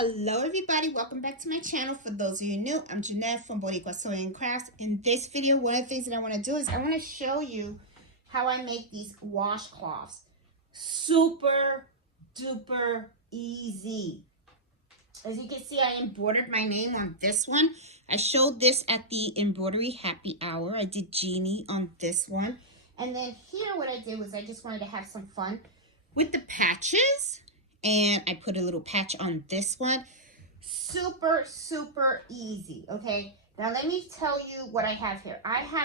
Hello everybody, welcome back to my channel. For those of you new, I'm Jeanette from Sewing and Crafts. In this video, one of the things that I want to do is I want to show you how I make these washcloths. Super duper easy. As you can see, I embroidered my name on this one. I showed this at the embroidery happy hour. I did Jeannie on this one. And then here what I did was I just wanted to have some fun with the patches. And I put a little patch on this one. Super easy. Okay, now let me tell you what I have here.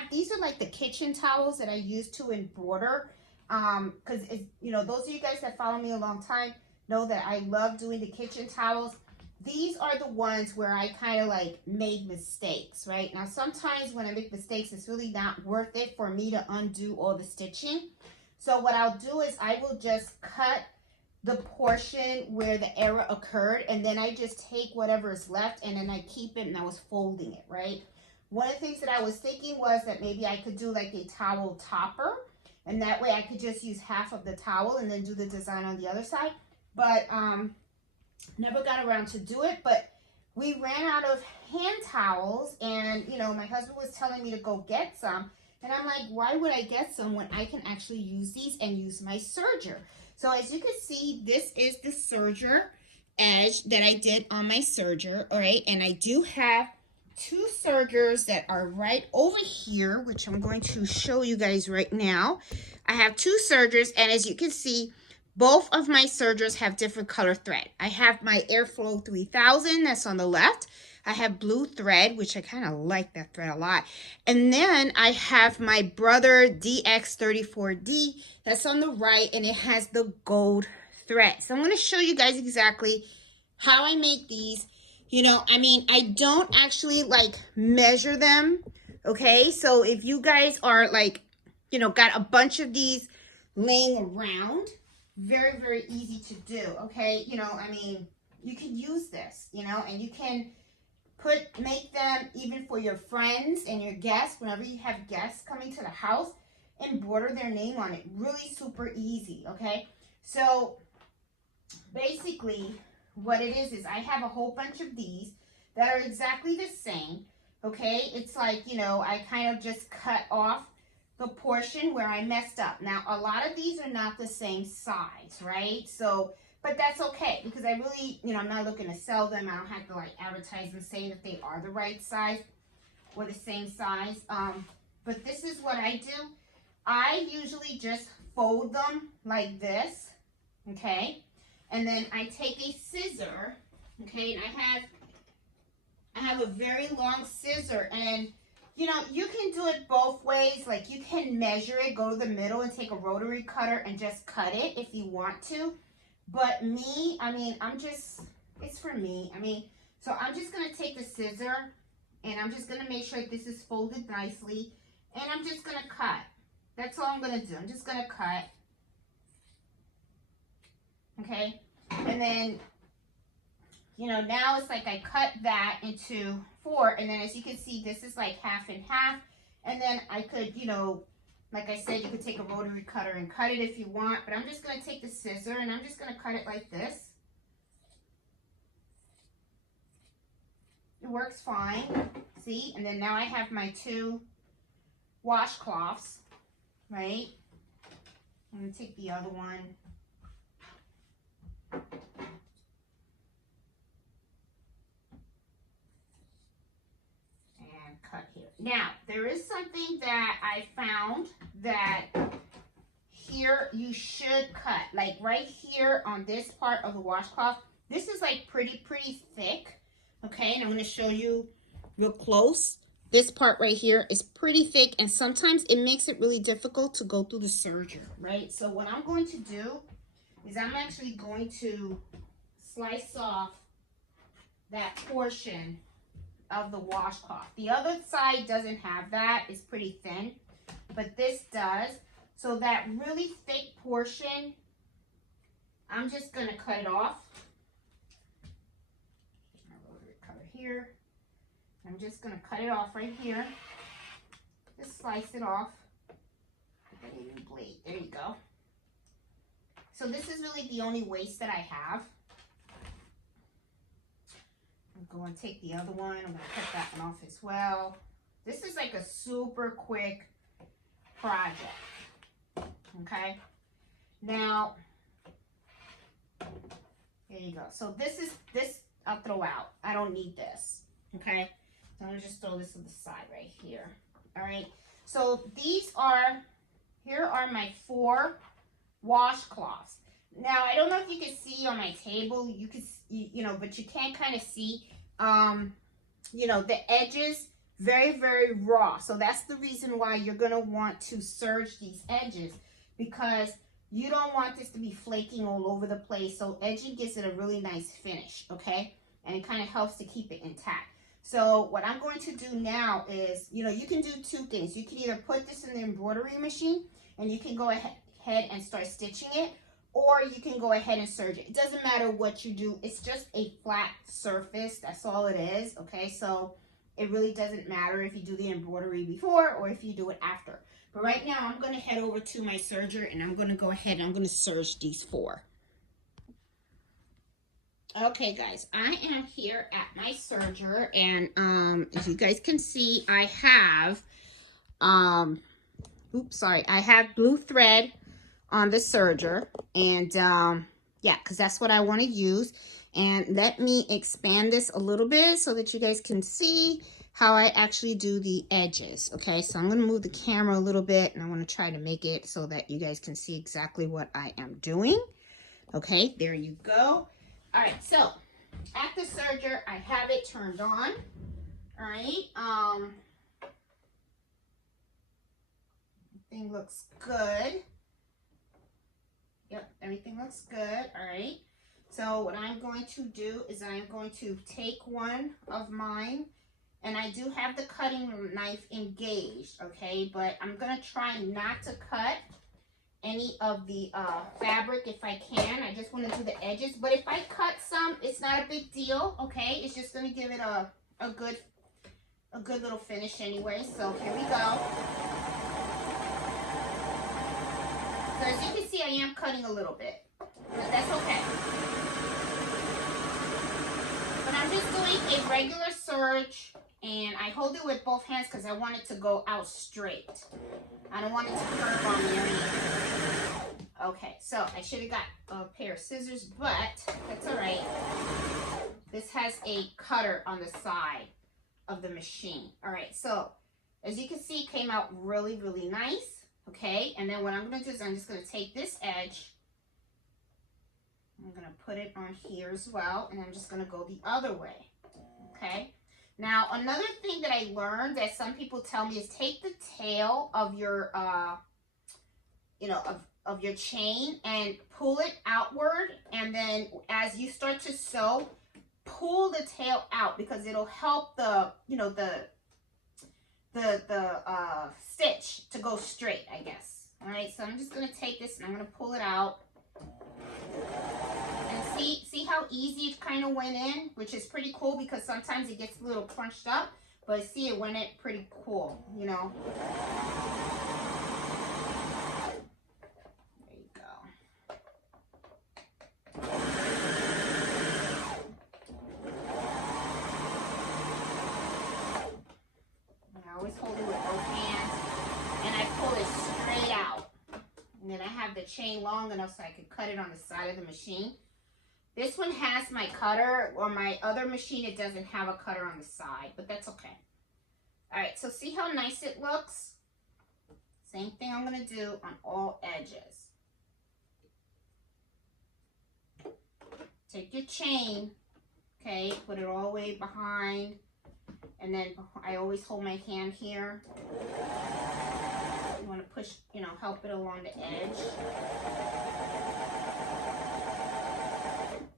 These are like the kitchen towels that I use to embroider, because those of you guys that follow me a long time know that I love doing the kitchen towels. These are the ones where I kind of like made mistakes. Right now, sometimes when I make mistakes, it's really not worth it for me to undo all the stitching. So what I'll do is I will just cut the portion where the error occurred, and then I just take whatever is left and then I keep it, and I was folding it, right? One of the things that I was thinking was that maybe I could do like a towel topper, and that way I could just use half of the towel and then do the design on the other side, but never got around to do it. But we ran out of hand towels, and my husband was telling me to go get some, and I'm like, why would I get some when I can actually use these and use my serger? So as you can see, this is the serger edge that I did on my serger, all right? And I do have two sergers that are right over here, which I'm going to show you guys right now. I have two sergers, and as you can see, both of my sergers have different color thread. I have my Airflow 3000 that's on the left. I have blue thread, which I kind of like that thread a lot. And then I have my Brother DX34D that's on the right, and it has the gold thread. So I'm going to show you guys exactly how I make these. I don't actually like measure them, okay? So if you guys are like, got a bunch of these laying around, very easy to do, okay? You can use this, and you can make them even for your friends and your guests. Whenever you have guests coming to the house, embroider their name on it. Really super easy, okay? So basically what it is I have a whole bunch of these that are exactly the same, okay? It's like, I kind of just cut off the portion where I messed up. Now, a lot of these are not the same size, right? So but that's okay, because I really, I'm not looking to sell them. I don't have to like advertise them saying that they are the right size or the same size. But this is what I do. I usually just fold them like this, okay? And then I take a scissor, okay? And I have a very long scissor, and you can do it both ways. Like, you can measure it, go to the middle and take a rotary cutter and just cut it if you want to. But me, it's for me. So I'm just going to take the scissor, and I'm just going to make sure that this is folded nicely, and I'm just going to cut. That's all I'm going to do. I'm just going to cut. Okay? And then, now it's like I cut that into 4, and then as you can see, this is like half and half. And then I could, like I said, you could take a rotary cutter and cut it if you want, but I'm just going to take the scissor and I'm just going to cut it like this. It works fine. See? And then now I have my 2 washcloths, right? I'm going to take the other one. Cut here. Now, there is something that I found that here you should cut. Like right here on this part of the washcloth, this is like pretty thick. Okay, and I'm going to show you real close. This part right here is pretty thick, and sometimes it makes it really difficult to go through the serger, right? So what I'm going to do is I'm actually going to slice off that portion of the washcloth. The other side doesn't have that. It's pretty thin, but this does. So that really thick portion, I'm just going to cut it off. My rotary cutter here. I'm just going to cut it off right here. Just slice it off. Blade. There you go. So this is really the only waste that I have. go and take the other one. I'm going to cut that one off as well. This is like a super quick project. Okay. Now, there you go. So this I'll throw out. I don't need this. Okay. So I'm going to just throw this to the side right here. All right. So here are my 4 washcloths. Now, I don't know if you can see on my table, you can, but you can kind of see, the edges very, very raw. So that's the reason why you're going to want to serge these edges, because you don't want this to be flaking all over the place. So edging gives it a really nice finish, okay? And it kind of helps to keep it intact. So what I'm going to do now is, you can do 2 things. You can either put this in the embroidery machine and you can go ahead and start stitching it, or you can go ahead and serge it. It doesn't matter what you do. It's just a flat surface. That's all it is, okay? So it really doesn't matter if you do the embroidery before or if you do it after. But right now, I'm going to head over to my serger and I'm going to go ahead and I'm going to serge these 4. Okay, guys, I am here at my serger, and as you guys can see, I have, I have blue thread on the serger, and yeah, because that's what I want to use. And let me expand this a little bit so that you guys can see how I actually do the edges. Okay, so I'm going to move the camera a little bit, and I want to try to make it so that you guys can see exactly what I am doing. Okay, there you go. All right, so at the serger, I have it turned on. All right, everything looks good. Yep, everything looks good. All right, so what I'm going to do is I'm going to take one of mine, and I do have the cutting knife engaged, okay, but I'm going to try not to cut any of the fabric if I can. I just want to do the edges, but if I cut some, it's not a big deal, okay? It's just going to give it a good little finish anyway. So here we go. So as you can see, I am cutting a little bit, but that's okay. But I'm just doing a regular serge, and I hold it with both hands because I want it to go out straight. I don't want it to curve on me or anything. Okay, so I should have got a pair of scissors, but that's all right. This has a cutter on the side of the machine. All right, so as you can see, it came out really, really nice. Okay, and then what I'm going to do is I'm just going to take this edge. I'm going to put it on here as well, and I'm just going to go the other way. Okay. Now, another thing that I learned that some people tell me is take the tail of your, of your chain and pull it outward. And then as you start to sew, pull the tail out, because it'll help the stitch to go straight, I guess. All right, so I'm just going to take this and I'm going to pull it out. And see how easy it kind of went in, which is pretty cool, because sometimes it gets a little crunched up, but see, it went in pretty cool, There you go. I always hold it with both hands, and I pull it straight out. And then I have the chain long enough so I could cut it on the side of the machine. This one has my cutter. On my other machine, it doesn't have a cutter on the side, but that's okay. All right, so see how nice it looks? Same thing I'm going to do on all edges. Take your chain, okay, put it all the way behind, and then I always hold my hand here. You want to push, help it along the edge.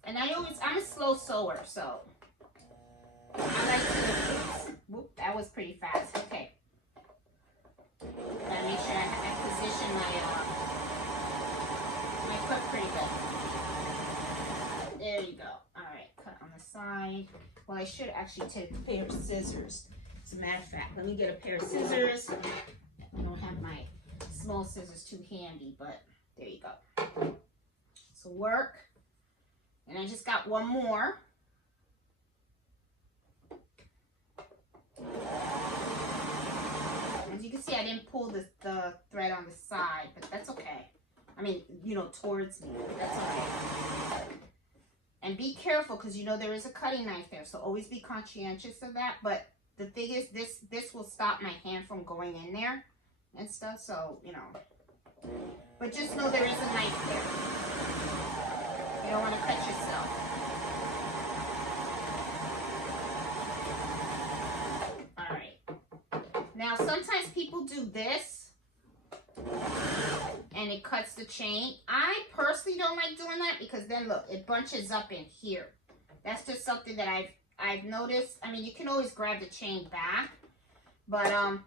And I'm a slow sewer, so I like to, whoop, that was pretty fast. Okay. Gotta make sure I position my foot pretty good. There you go. All right, cut on the side. Well, I should actually take a pair of scissors. As a matter of fact, let me get a pair of scissors. I don't have my small scissors too handy, but there you go. So work. And I just got one more. see I didn't pull the thread on the side, but that's okay. I mean, you know, towards me. That's okay. And be careful, because you know there is a cutting knife there, so always be conscientious of that. But the thing is, this will stop my hand from going in there and stuff, so, you know. But just know there is a knife there. You don't want to cut yourself. All right. Now, sometimes people do this, and it cuts the chain. I personally don't like doing that, because then look, it bunches up in here. That's just something that I've noticed. I mean, you can always grab the chain back, but I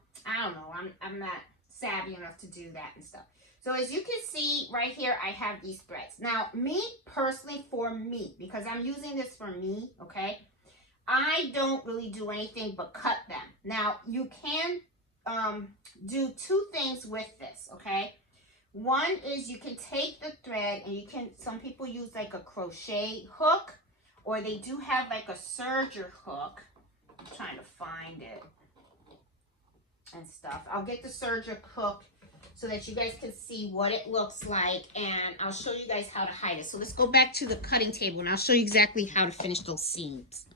don't know. I'm not savvy enough to do that and stuff. So as you can see right here, I have these threads. Now, me personally, for me, because I'm using this for me, okay, I don't really do anything but cut them. Now, you can do two things with this, okay? One is you can take the thread and you can, some people use like a crochet hook, or they do have like a serger hook. I'm trying to find it and stuff. I'll get the serger hook so that you guys can see what it looks like, and I'll show you guys how to hide it. So let's go back to the cutting table and I'll show you exactly how to finish those seams.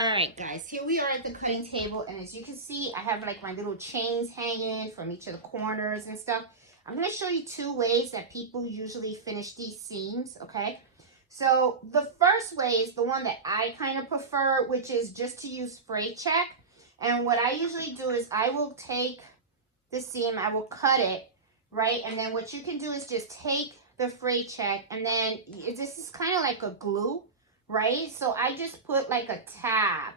All right, guys, here we are at the cutting table, and as you can see, I have like my little chains hanging from each of the corners and stuff. I'm going to show you two ways that people usually finish these seams, okay? So the first way is the one that I kind of prefer, which is just to use fray check. And what I usually do is I will take the seam, I will cut it, right? And then what you can do is just take the fray check, and then this is kind of like a glue, right? So I just put like a tab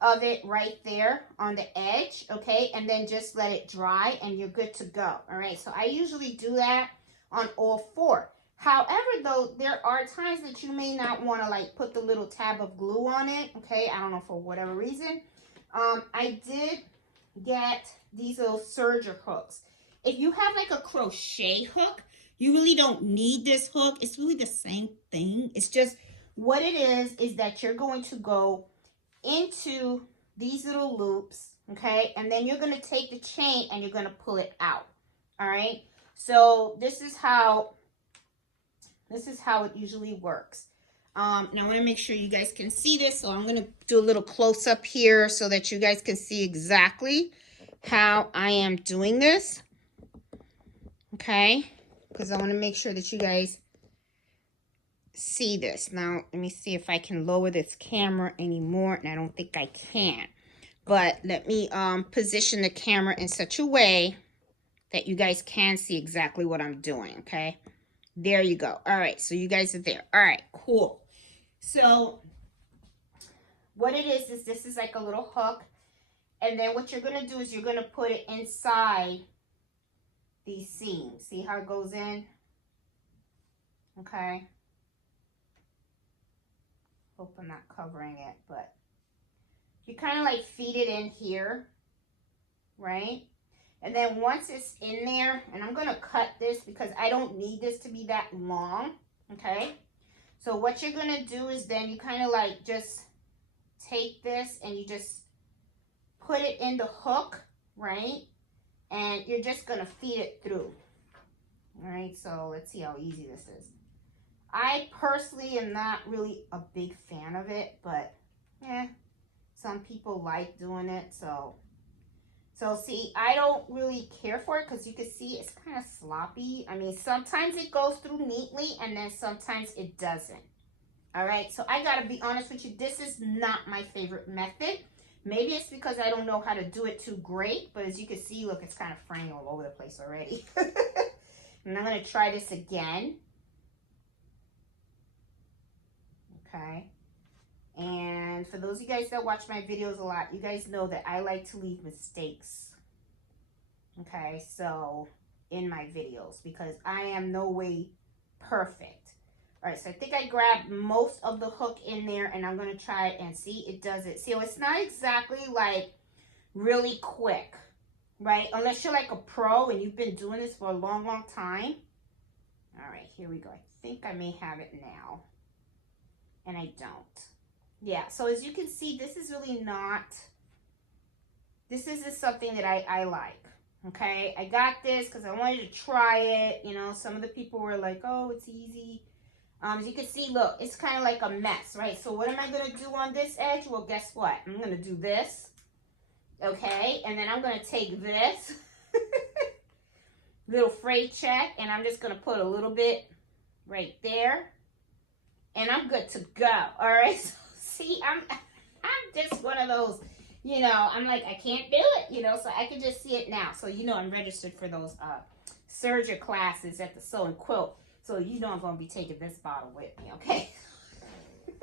of it right there on the edge, okay? And then just let it dry and you're good to go, all right? So I usually do that on all four. However, though, there are times that you may not want to like put the little tab of glue on it, okay? I don't know, for whatever reason. I did get these little serger hooks. If you have like a crochet hook, you really don't need this hook. It's really the same thing. It's just what it is that you're going to go into these little loops, okay? And then you're going to take the chain and you're going to pull it out, all right? So this is how it usually works. Now I want to make sure you guys can see this, so I'm going to do a little close up here so that you guys can see exactly how I am doing this, okay? Because I want to make sure that you guys see this. Now let me see if I can lower this camera anymore, and I don't think I can, but let me position the camera in such a way that you guys can see exactly what I'm doing, okay? There you go. All right, so you guys are there. All right, cool. So what it is this is like a little hook, and then what you're going to do is you're going to put it inside these seams. See how it goes in? Okay. Hope I'm not covering it, but you kind of like feed it in here, right? And then once it's in there, and I'm going to cut this because I don't need this to be that long, okay? So what you're going to do is then you kind of like just take this and you just put it in the hook, right? And you're just going to feed it through. All right, so let's see how easy this is. I personally am not really a big fan of it, but yeah, some people like doing it. So see, I don't really care for it because you can see it's kind of sloppy. I mean, sometimes it goes through neatly and then sometimes it doesn't. All right, so I got to be honest with you. This is not my favorite method. Maybe it's because I don't know how to do it too great, but as you can see, look, it's kind of fraying all over the place already. And I'm going to try this again. Okay. And for those of you guys that watch my videos a lot, you guys know that I like to leave mistakes. Okay, so in my videos, because I am no way perfect. All right, so I think I grabbed most of the hook in there, and I'm going to try it and see it does it. See, it's not exactly like really quick, right? Unless you're like a pro and you've been doing this for a long, long time. All right, here we go. I think I may have it now, and I don't. Yeah, so as you can see, this is really not this isn't something that I like. Okay, I got this because I wanted to try it. You know, some of the people were like, oh, it's easy. As you can see, look, it's kind of like a mess, right? So what am I going to do on this edge? Well, guess what? I'm going to do this. Okay, and then I'm going to take this little freight check, and I'm just going to put a little bit right there. And I'm good to go. All right, so see, I'm just one of those, you know, I'm like, I can't do it, you know, so I can just see it now. So, you know, I'm registered for those serger classes at the Sew and Quilt. So, you know, I'm going to be taking this bottle with me, okay?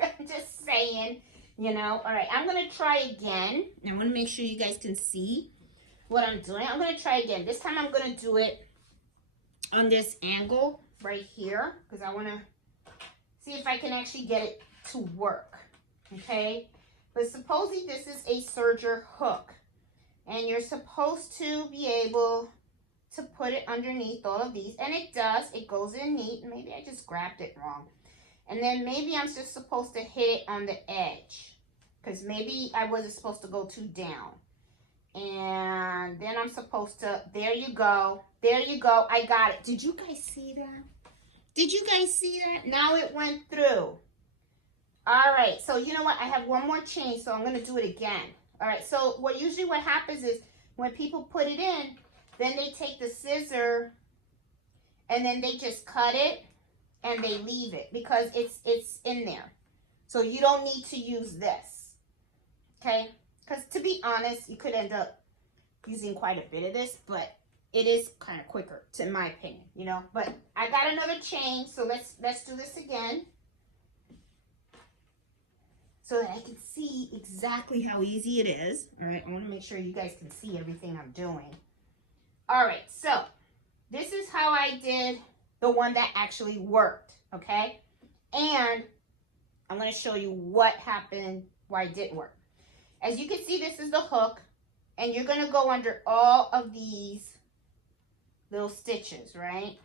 I'm just saying, you know. All right, I'm going to try again. I want to make sure you guys can see what I'm doing. I'm going to try again. This time I'm going to do it on this angle right here because I want to see if I can actually get it to work, okay? But supposedly this is a serger hook, and you're supposed to be able to put it underneath all of these, and it does. It goes in neat. Maybe I just grabbed it wrong. And then maybe I'm just supposed to hit it on the edge because maybe I wasn't supposed to go too down. And then I'm supposed to, there you go. There you go. I got it. Did you guys see that? Did you guys see that? Now it went through. All right, so you know what? I have one more chain, so I'm going to do it again. All right, so what happens is when people put it in, then they take the scissor and then they just cut it and they leave it because it's in there. So you don't need to use this, okay? Because to be honest, you could end up using quite a bit of this, but it is kind of quicker, in my opinion, you know. But I got another chain, so let's do this again, so that I can see exactly how easy it is. All right, I want to make sure you guys can see everything I'm doing. All right, so this is how I did the one that actually worked, okay? And I'm going to show you what happened, why it didn't work. As you can see, this is the hook, and you're going to go under all of these little stitches, right?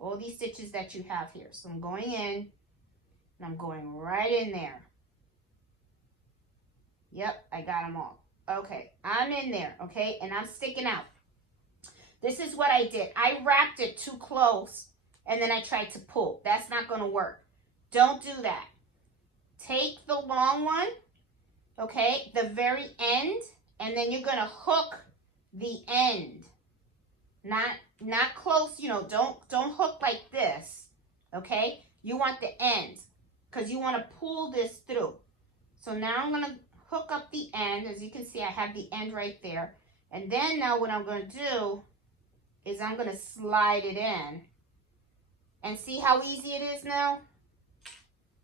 All these stitches that you have here. So I'm going in, and I'm going right in there. Yep, I got them all. Okay, I'm in there, okay, and I'm sticking out. This is what I did. I wrapped it too close, and then I tried to pull. That's not going to work. Don't do that. Take the long one, okay, the very end, and then you're going to hook the end. Not close, you know, don't hook like this, okay? You want the end because you want to pull this through. So now I'm going to hook up the end. As you can see, I have the end right there. And then now what I'm going to do is I'm going to slide it in. And see how easy it is now?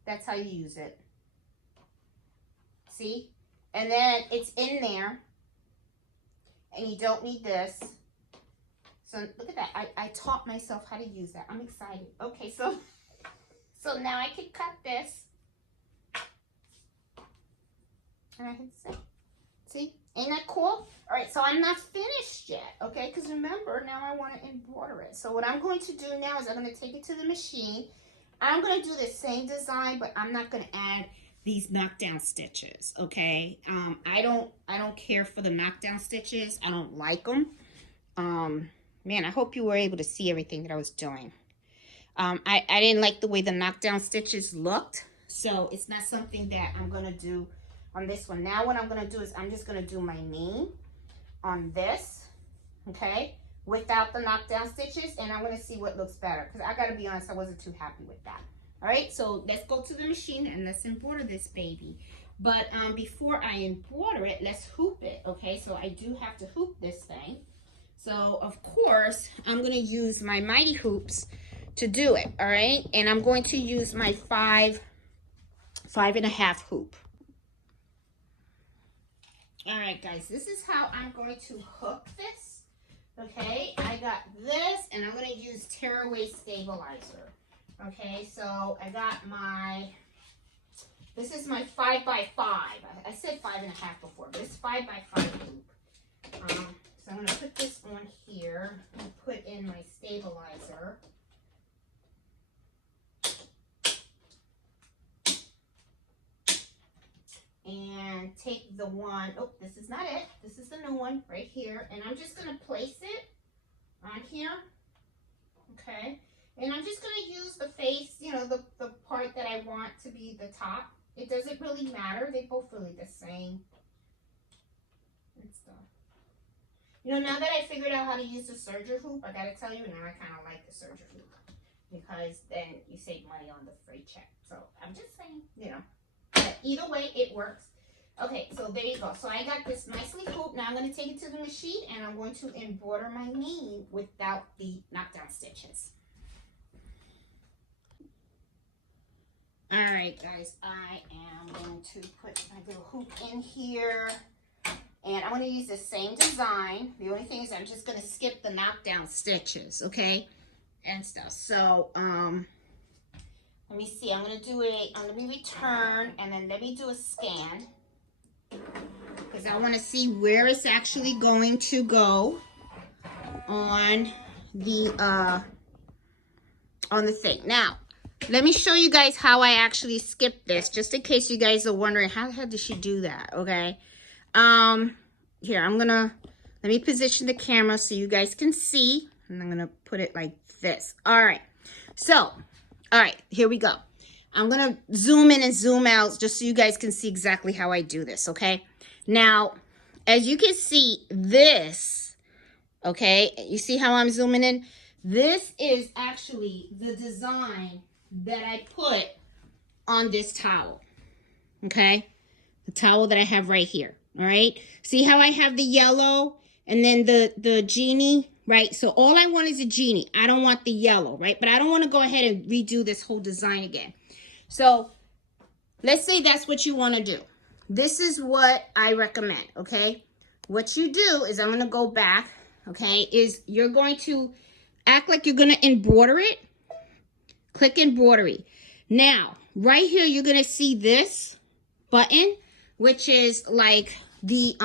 That's how you use it. See? And then it's in there. And you don't need this. So look at that. I taught myself how to use that. I'm excited. Okay, so now I can cut this. And I can see? Ain't that cool? All right, so I'm not finished yet, okay? Because remember, now I want to embroider it. So what I'm going to do now is I'm going to take it to the machine. I'm going to do the same design, but I'm not going to add these knockdown stitches, okay? I don't care for the knockdown stitches. I don't like them. Man, I hope you were able to see everything that I was doing. I didn't like the way the knockdown stitches looked, so it's not something that I'm going to do on this one. Now what I'm going to do is I'm just going to do my name on this, okay, without the knockdown stitches, and I'm going to see what looks better, because I got to be honest, I wasn't too happy with that. All right, so let's go to the machine and let's embroider this baby. But before I embroider it, let's hoop it, okay? So I do have to hoop this thing. So, of course, I'm going to use my Mighty Hoops to do it, all right? And I'm going to use my 5.5 hoop. All right, guys, this is how I'm going to hook this, okay? I got this, and I'm going to use tearaway stabilizer, okay? So I got my, this is my 5x5. I said 5.5 before, but it's 5x5 hoop. So I'm going to put this on here and put in my stabilizer. And take the one, oh, this is not it. This is the new one right here. And I'm just going to place it on here. Okay. And I'm just going to use the face, you know, the part that I want to be the top. It doesn't really matter. They both really the same. And stuff. You know, now that I figured out how to use the serger hoop, I got to tell you, now I kind of like the serger hoop. Because then you save money on the freight check. So I'm just saying, you know. But either way, it works. Okay, so there you go. So I got this nicely hooped. Now I'm going to take it to the machine and I'm going to embroider my name without the knockdown stitches. All right, guys, I am going to put my little hoop in here. And I'm going to use the same design. The only thing is I'm just going to skip the knockdown stitches, okay? And stuff. So, let me see. I'm going to do let me return and then let me do a scan. Because I want to see where it's actually going to go on the thing. Now, let me show you guys how I actually skipped this, just in case you guys are wondering, how the hell did she do that, okay? Here, let me position the camera so you guys can see. And I'm going to put it like this. All right. So, all right, here we go. I'm going to zoom in and zoom out just so you guys can see exactly how I do this, okay? Now, as you can see, this, okay, you see how I'm zooming in? This is actually the design that I put on this towel, okay? The towel that I have right here, all right? See how I have the yellow and then the genie, right? So all I want is a genie. I don't want the yellow, right? But I don't want to go ahead and redo this whole design again. So let's say that's what you want to do. This is what I recommend, okay? What you do is I'm going to go back, okay, is you're going to act like you're going to embroider it. Click embroidery. Now, right here, you're going to see this button, which is like the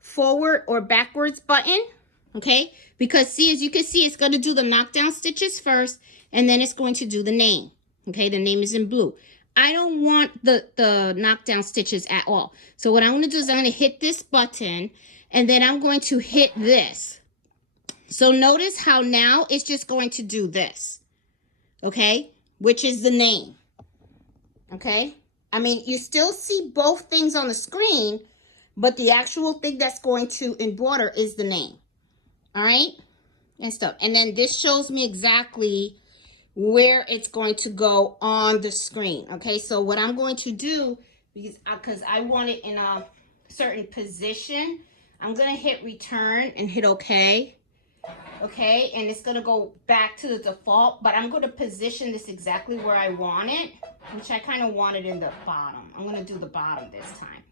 forward or backwards button, okay? Because see, as you can see, it's going to do the knockdown stitches first, and then it's going to do the name. Okay, the name is in blue. I don't want the knockdown stitches at all. So what I'm going to do is I'm going to hit this button, and then I'm going to hit this. So notice how now it's just going to do this, okay, which is the name, okay? I mean, you still see both things on the screen, but the actual thing that's going to embroider is the name, all right, and stuff. And then this shows me exactly where it's going to go on the screen, okay? So what I'm going to do, because I want it in a certain position, I'm going to hit return and hit OK, okay? And it's going to go back to the default, but I'm going to position this exactly where I want it, which I kind of want it in the bottom. I'm going to do the bottom this time,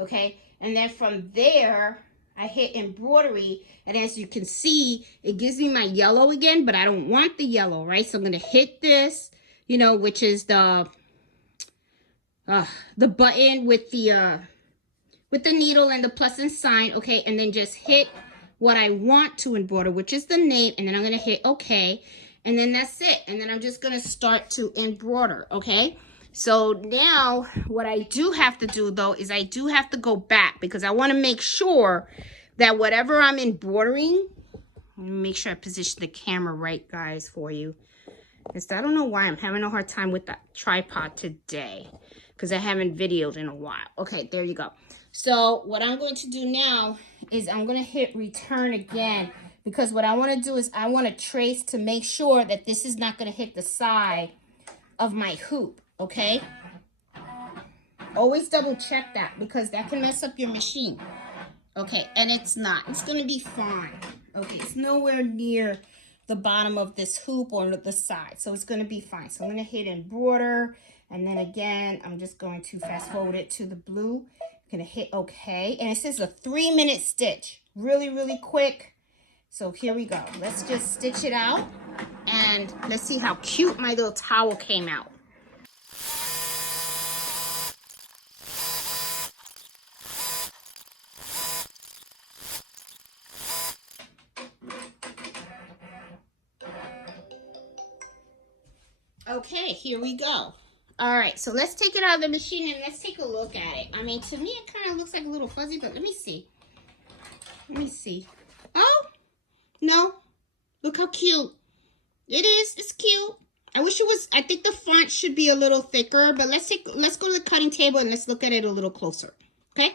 okay? And then from there, I hit embroidery, and as you can see, it gives me my yellow again, but I don't want the yellow, right? So I'm going to hit this, you know, which is the button with the needle and the plus and sign, okay? And then just hit what I want to embroider, which is the name, and then I'm going to hit OK, and then that's it. And then I'm just going to start to embroider, okay? So now what I do have to do, though, is I do have to go back because I want to make sure that whatever I'm embroidering, let me make sure I position the camera right, guys, for you. Because I don't know why I'm having a hard time with that tripod today because I haven't videoed in a while. Okay, there you go. So what I'm going to do now is I'm going to hit return again because what I want to do is I want to trace to make sure that this is not going to hit the side of my hoop. Okay, always double check that because that can mess up your machine. Okay, and it's not. It's going to be fine. Okay, it's nowhere near the bottom of this hoop or the side, so it's going to be fine. So I'm going to hit embroider, and then again, I'm just going to fast forward it to the blue. I'm going to hit OK, and it says a 3-minute stitch. Really, really quick. So here we go. Let's just stitch it out, and let's see how cute my little towel came out. Okay, here we go. All right, so let's take it out of the machine and let's take a look at it. I mean, to me, it kind of looks like a little fuzzy, but let me see. Let me see. Oh, no. Look how cute. It is. It's cute. I wish it was, I think the font should be a little thicker, but let's go to the cutting table and let's look at it a little closer. Okay?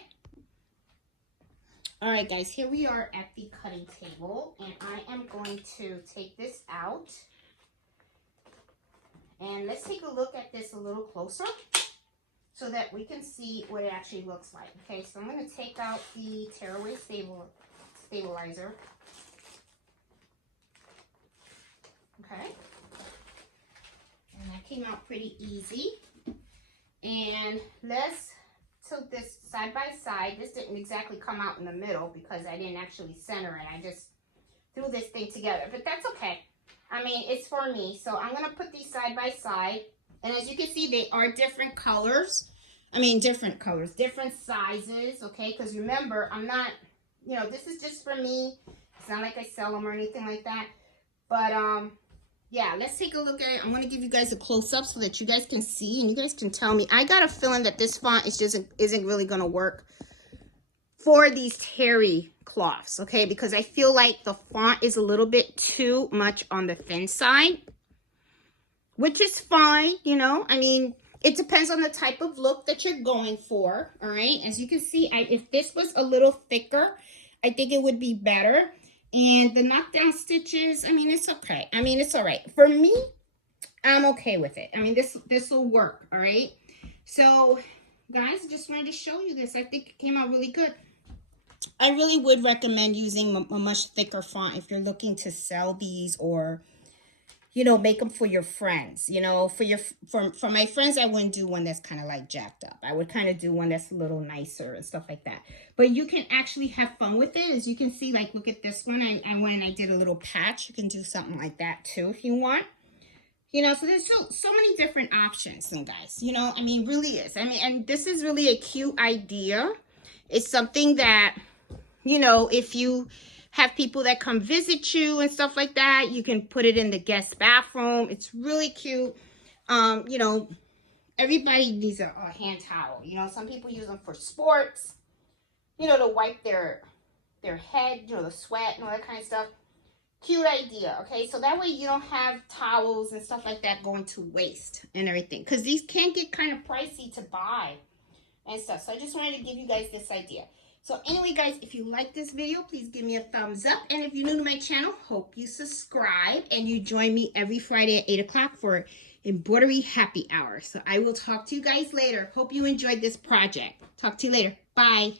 All right, guys, here we are at the cutting table, and I am going to take this out. And let's take a look at this a little closer so that we can see what it actually looks like. Okay, so I'm going to take out the tearaway stabilizer. Okay. And that came out pretty easy. And let's tilt this side by side. This didn't exactly come out in the middle because I didn't actually center it. I just threw this thing together, but that's okay. I mean, it's for me. So I'm going to put these side by side. And as you can see, they are different colors. I mean, different colors, different sizes, okay? Because remember, I'm not, you know, this is just for me. It's not like I sell them or anything like that. But, yeah, let's take a look at it. I'm going to give you guys a close-up so that you guys can see and you guys can tell me. I got a feeling that this font is just isn't really going to work for these terry cloths, okay? Because I feel like the font is a little bit too much on the thin side, which is fine, you know? I mean, it depends on the type of look that you're going for, all right? As you can see, if this was a little thicker, I think it would be better. And the knockdown stitches, I mean, it's okay. I mean, it's all right. For me, I'm okay with it. I mean, this will work, all right? So, guys, I just wanted to show you this. I think it came out really good. I really would recommend using a much thicker font if you're looking to sell these or, you know, make them for your friends. You know, for my friends, I wouldn't do one that's kind of like jacked up. I would kind of do one that's a little nicer and stuff like that. But you can actually have fun with it. As you can see, like, look at this one. I went and I did a little patch. You can do something like that too if you want. You know, so there's so many different options, and guys, you know, I mean, really is. I mean, and this is really a cute idea. It's something that, you know, if you have people that come visit you and stuff like that, you can put it in the guest bathroom. It's really cute. You know, everybody needs a hand towel. You know, some people use them for sports, you know, to wipe their head, you know, the sweat and all that kind of stuff. Cute idea, okay? So that way you don't have towels and stuff like that going to waste and everything. Because these can get kind of pricey to buy and stuff. So I just wanted to give you guys this idea. So anyway, guys, if you like this video, please give me a thumbs up. And if you're new to my channel, hope you subscribe. And you join me every Friday at 8 o'clock for Embroidery Happy Hour. So I will talk to you guys later. Hope you enjoyed this project. Talk to you later. Bye.